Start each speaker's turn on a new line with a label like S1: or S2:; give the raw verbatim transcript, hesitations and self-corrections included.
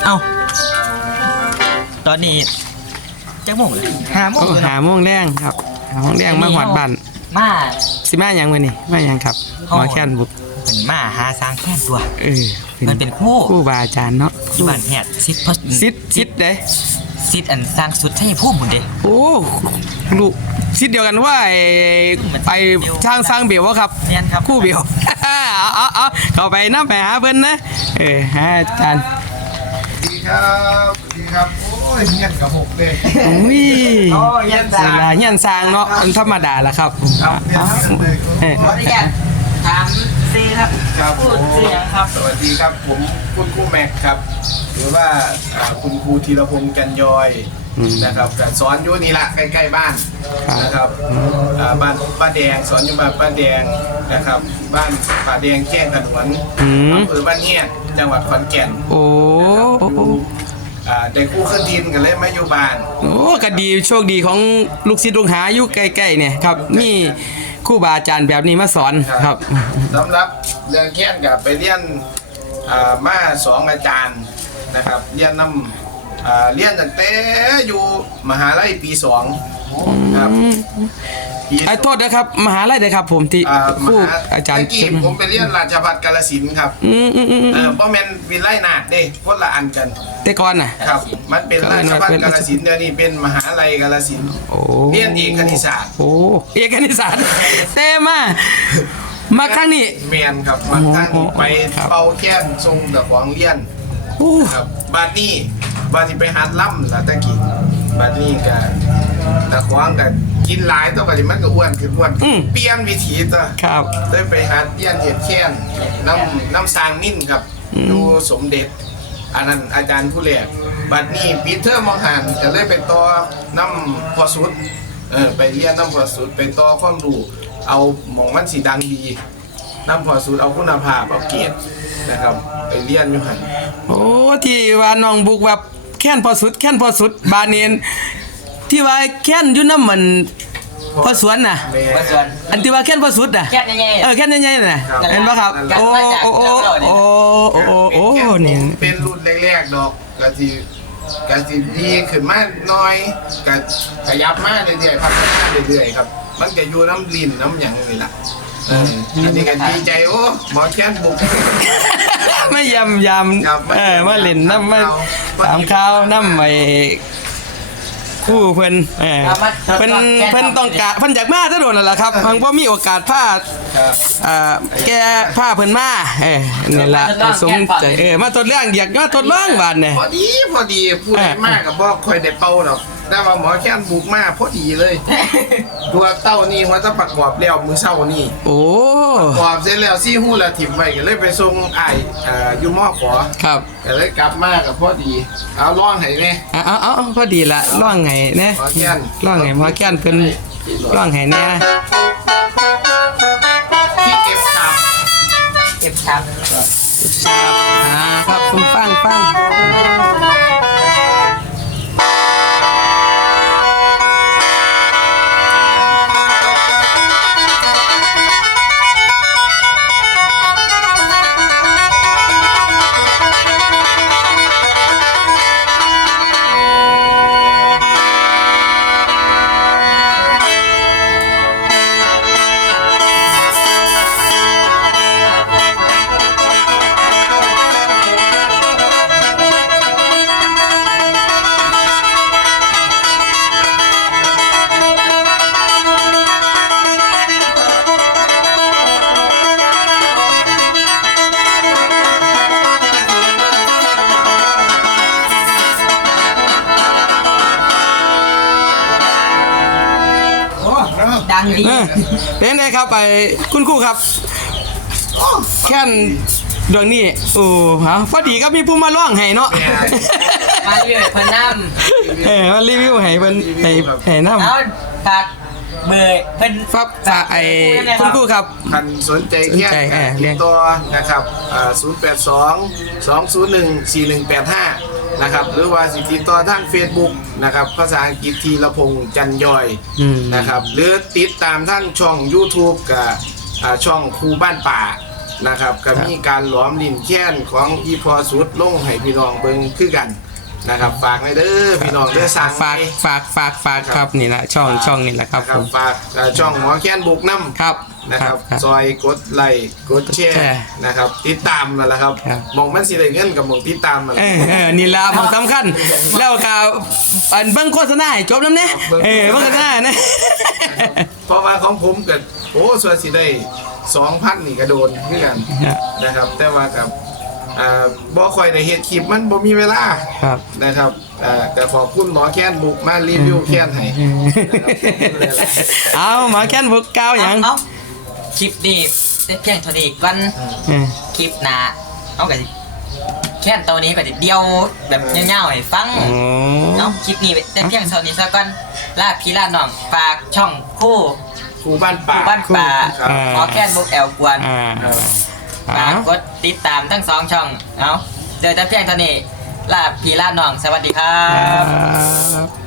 S1: เอ้าตอนนี้จักโมงเลยห้าโมง
S2: โอ้หาโมงแรงครับหาโมงแรงมาหอดบ้าน
S1: มา
S2: สิมาหยังมื้อนี้มาหยังครับหมอแค้นบุก
S1: เป็นมาหาสร้างแค่ตัว
S2: เออ
S1: มันเป็นคู่
S2: ครูบาอาจารย์เนาะ
S1: ที่บ้านแฮดซิดพอ
S2: ซิดซิดเด้
S1: ซิดอันสร้างสุดให้ผู้หมุนเด้
S2: โอ้ลูกซิดเดียวกันว่าไอ้ไอ้สร้างสร้างเบียววะครับ
S1: เรียนครับ
S2: ครู่เบียว เอาเอาเอาเข้าไปน้าไปหาเพิ่นนะเออหาอาจารย์
S3: ดีครับดีครับโอ้ยเงียบกับหกเลย
S2: อุ้ย
S1: โอ้ยัน
S2: เว
S1: สร้าง
S2: ลาเฮียนสร้างเนาะมันธรรมดาละครับ
S3: เอาเรียนทั้งเลย
S2: เออ
S1: ขออนุญาตถามซีครับ
S3: ครับ
S1: พูดซีครับ
S3: สวัสดีครับผมคุณครูแม็กครับหรือว่าอ่าคุณครูธีรพงษ์จันยอยนะครับก็สอนอยู่นี่ละใกล้ๆบ้านนะครับอ่าบ้านป้าแดงสอนอยู่บ้านป้าแดงนะครับ บ้านป้าแดงแจ้งถนน
S2: อืม
S3: อำเภอบ้านเฮียจังหวัดขอนแก่น
S2: โอ้โอ้โอ้
S3: อ่าได้คู่ขึ้นดินกันเลยมาอยู่บ้าน
S2: โอ้ก็ดีโชคดีของลูกศิษย์ลูกหาอยู่ใกล้ๆเนี่ยครับมีครูบาอาจารย์แบบนี้มาสอนครับ
S3: สำหรับเรื่องแค้นกับไปเรียนอ่ามาสองอาจารย์นะครับเรียนนำอ่าเรียนตั้งแต่อยู่มหาลัยปีสองครับปี
S2: ไอ้โทษนะครับมหาลัยเด้อครับผมที่
S3: อ่า
S2: ครู
S3: มหา
S2: อาจารย์
S3: เมื่อกี้ผมไปเรียนราชภัฏกาฬสินธุ์ครับ
S2: อืมอืมอืม
S3: เออเพราะแมนวิไลนาถเด้คนละอันกัน
S2: แต่ก่อนน่ะ
S3: ครับ มันเป็นราชภัฏกาฬสินธุ์เดี๋ยวนี้เป็นมหาลัยกาฬสินธุ์
S2: โอ้
S3: เรียนเอกคณิตศาสตร์
S2: โอ้เอกนิสานเต้มามาครั้งนี้
S3: เมียนครับมาตั้ง
S2: โอ้โห
S3: ไป
S2: ครับ
S3: เป่าแค้นทรงแต่ของเรียน
S2: โอ้
S3: ครับบาดนี้บาดที่ไปหาดล่ำล่ะตะกี้บาดนี้ก็ตะควางก็กินหลายตัวบาดนี้มันก็อ้วนขึ้นอ้วนขึ้นเปลี่ยนวิถีตัว
S2: ครับ
S3: ได้ไปหาเลี้ยนเห็ดแค้นน้ำน้ำสร้างนิ่นครับดูสมเด็จอันนั้นอาจารย์ผู้แรกบัดนี้ปีเตอร์มองหันจะเลยไปต่อน้ำพอสุดเออไปเรียนน้ำพอสุดไปต่อความรู้เอาหมองมันสีดังดีน้ำพอสุดเอาคุณภาพเอาเกียรตินะครับไปเรียนอยู่หัน
S2: โอ้ที่ว่าน้องบุกแบบแค้นพอสุดแค้นพอสุดบานเนียนที่ว่าแค้นอยู่น้ำมันพอสวนน่ะ
S3: แม่
S1: ว่าส่วน
S2: อันที่ว่าแค้นพอสุดน่ะ
S1: แค่ยังไง
S2: เออแค้นใหญ่ๆน่ะ
S3: ครับ
S2: เห็นปะครับโอ้โอ้โอ้โอ้โอ้โอ้โอ้นี่
S3: เป็นรุ่นแรกๆดอกกะทิกะทิดีขึ้นมาหน่อยกะขยับมาเรื่อยๆพัฒนาเรื่อยๆครับ มันจะอยู่น้ำลินน้ำหยังนี่แหละเอออันนี้ก็ดีใจโอ้หมอแค้นบุก
S2: ไม่ยำย
S3: ครับ
S2: ำเออมาเล่นน้ำมาถามข้าวน้ำไอ้คู่เพิ่นเออเพิ่นเพิ่นต้องการเพิ่นอยากมาถ้าโดนนั่นแหละครับเพิ่นบ่มีโอกาสพา
S3: ครับ
S2: อ่าแกพาเพิ่นมาเออนี่ล่ะสมใจเออมาทดลองอยากมาทดลองบาดเนี่ย
S3: พอดีพอดีพูดได้มากกับบอกคอยได้เป่าดอกแต่ว่าหมอแค้นบุกมาพอดีเลยตัวเต้านี่หัวจะประกอบแล้วมือเศร้านี่
S2: โอ้
S3: ประกอบเสร็จแล้วซี่หู้ละถิ่มไว้ก็เลยไปส่งไอ้ายอ่าอยู่มอขอ
S2: ครับ
S3: ก็เลยกลับมากับพอดี เอาล่องให้แม่
S2: เอาเอาเอาพอดีละร่องไงเนี่ย
S3: หมอแค้น
S2: ร่องไงหมอแก้นเพิ่นร่องไงเนี่ย
S3: พี่เก็บขับ
S1: เก็บครับ
S2: อ่าครับคุณฟังฟัง
S1: ดังดี
S2: เออเป็นไงครับไปคุณครูครับแค่นดวงนี้โอ้ฮะพอดีก็มีผู้มาร่องให้เนาะ
S1: มาเรื่อยเพิ่นน้
S2: เออมารีวิวให้เพิ่นให้ให้น้
S1: ำเอาฝากเบอร์เพิ่น
S2: ำฟับฝากไอ้คุณครูครับ
S3: คันสนใจแค่
S2: สนใจเออเรี
S3: ติ
S2: ย
S3: ด
S2: น
S3: ต่อนะครับอ่าศูนย์แปดสองสองศูนย์หนึ่งสี่หนึ่งแปดห้านะครับหรือว่าสิติดต่อทาง Facebook นะครับภาษาอังกฤษธีรพงษ์จันยอย
S2: อืม
S3: นะครับหรือติดตามทั้งช่อง YouTube กับอ่าช่องครูบ้านป่านะครับก็มีการหลอมลิ้นแค้นของอีพอสุดลงให้พี่น้องเบิ่งคือกันนะครับฝากไว้เด้อพี่น้องเด้อสั่ง
S2: ฝากฝากฝากฝากครับนี่แหละช่องช่องนี่แหละครับ
S3: นะ
S2: ผม
S3: ฝากเอ่อช่องหมอแค้นบุกน้ำ
S2: ครับ
S3: นะครับซอยกดไลค์กดแช
S2: แช
S3: ร์
S2: ร์
S3: นะครับติดตามนั่นแหละครับ
S2: ครับ
S3: มองมันสิได้เงินกับมองติดตามนั่นแห
S2: เอ
S3: ละ
S2: อเออนี่ละผมสำคัญแล้วก็อันเบิ่งโฆษณาให้จบแล้วเนี่ยเออเบิ่งโฆษณานะ
S3: เพราะว่าของผมเกิดโอ้ส่วนสิได้สองพันนี่ก็โดนคือกันนะครับ แต่ว่ากับอ่าบ่ค่อยได้เฮ็ดคลิปมันบ่มีเวลา
S2: ครับ
S3: นะครับอ่าแต่ขอบคุณหมอแค้นบุกมารีวิวแค้นให้นะครับ
S2: เอาหมาแค้นบุกก้าวหยัง
S1: เอ้าคลิปนี้ได้เพียงเท่านี้ก่อน
S2: เออ
S1: คลิปหน้าเอากันแค่นตัวนี้ก็จะเดียวแบบเงี้ยวๆให้ฟัง
S2: โอ้
S1: เอาคลิปนี้ได้เพียงเท่านี้ซะก่อนลาพี่ลาน้องฝากช่องคู่
S3: ครูบ้านป่า
S1: คู่บ้านป่า
S3: ครับ
S1: หมอแค่นบุกแอลกวน
S2: อ่า
S1: ฝากกดติดตามทั้งสองช่อง เอาเจอแต่เพียงเท่านี้ลาพี่ลาน้อง สวัสดีครั
S2: ค
S1: บ
S2: รับ